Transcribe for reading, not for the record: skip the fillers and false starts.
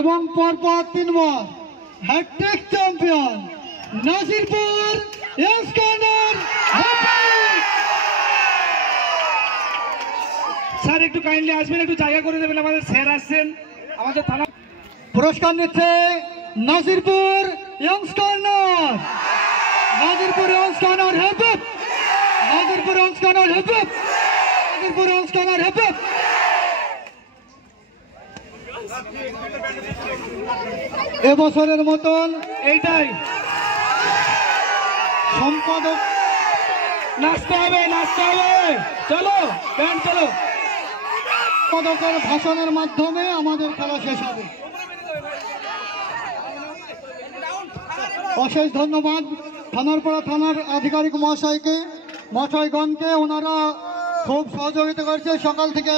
এবং পরপর 3 বার hattrick champion Nazirpur Youngs Corner. Sir একটু কাইন্ডলি আসবেন, একটু জায়গা করে দেবেন, আমাদের স্যার আসছেন আমাদের থানা। পুরস্কার নিচ্ছে Nazirpur Youngs corner. Nazirpur Youngs corner help, Nazirpur Youngs corner help, Nazirpur Youngs corner help. এবছরের মতন এইটাই সম্পাদক নাচতে হবে, নাচতে হবে, চলো ব্যান্ড চলো। সম্পাদকের ভাষণের মাধ্যমে আমাদের খেলা শেষ হবে। অশেষ ধন্যবাদ থানারপাড়া থানার আধিকারিক মহাশয়গণকে, ওনারা খুব সহযোগিতা করছে সকাল থেকে।